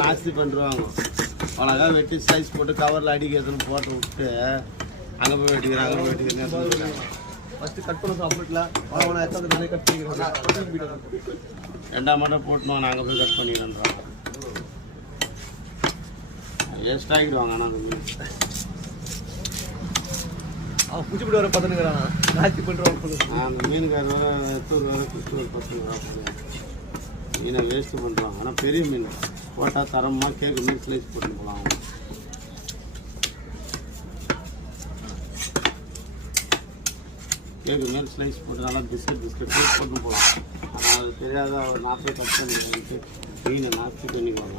நாஸ்தி பண்ணுவாங்க. அழகா வெட்டி சைஸ் போட்டு கவரில் அடிக்கிறதுன்னு போட்டு விட்டு அங்கே போய் வெட்டிக்கிறேன் அங்கே போய் வெட்டிக்கிறேன். ஃபஸ்ட்டு கட் பண்ண சாப்பிடல கட் பண்ணிக்கிறேன். 2 மட்டும் போட்டணும் நாங்கள் போய் கட் பண்ணிக்கிறோன்றோம். வேஸ்ட் ஆகிடுவாங்க. ஆனால் அந்த மீன் அவன் பூச்சிப்படி வர பார்த்துனுங்கிறான். நாச்சி பண்ணுறோம். அந்த மீனுக்கார வேறு எத்தூர் வேறு கிறிஸ்துவர் 10 ரூபா போடுவேன். மீனை வேஸ்ட்டு பண்ணுறாங்க. ஆனால் பெரிய மீன் போட்டால் தரமாக கேக்கு மீன் ஸ்லைஸ் போட்டு போகலாம். கேக்கு மீன் ஸ்லைஸ் போட்டு நல்லா பிஸ்கட் போட்டு போகலாம். ஆனால் அது தெரியாத ஒரு 40 கட் பண்ணிட்டு மீனை நாஸ்தி பண்ணிக்குவாங்க.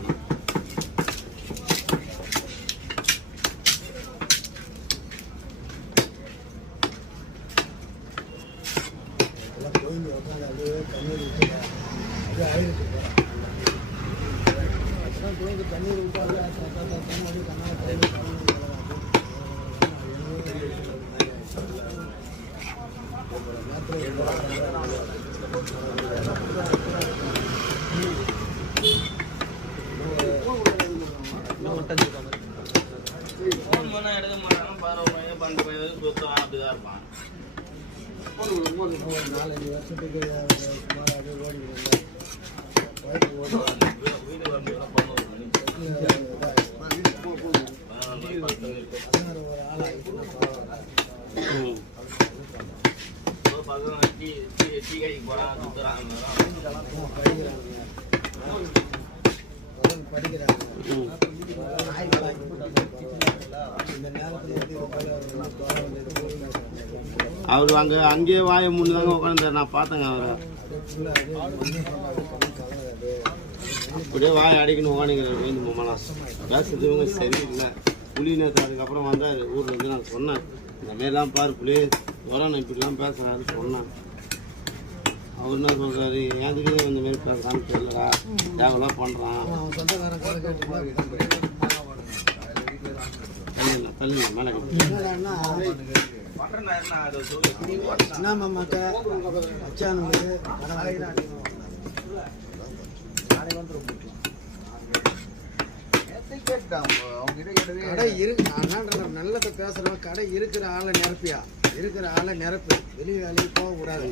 ஒரு 4-5 வருஷத்துக்கு அவர் அங்கேயே வாய முன்னாங்க உட்காந்துருந்தார். நான் பார்த்தேங்க அவரை. அப்படியே வாயை அடிக்கணும் உட்காந்துங்கிறார். வேணும் மாமாலாம் பேசுறது இவங்க சரியில்லை. புலி நேற்று அதுக்கப்புறம் வந்தார் ஊர்லேருந்து. நான் சொன்னேன் இந்தமாரிலாம் பாரு புலி வரணும் இப்படிலாம் பேசுகிறாரு சொன்னேன். அவர் என்ன சொல்கிறாரு, ஏதுக்கு இந்தமாரி பேசுகிறான்னு தெரியலடா, தேவைலாம் பண்ணுறான். தள்ளுங்க மேலே நல்லதை பேசுறோம். கடை இருக்கிற ஆளை நிரப்பியா, இருக்கிற ஆளை நிரப்பு. வெளியே வேலைக்கு போக கூடாது.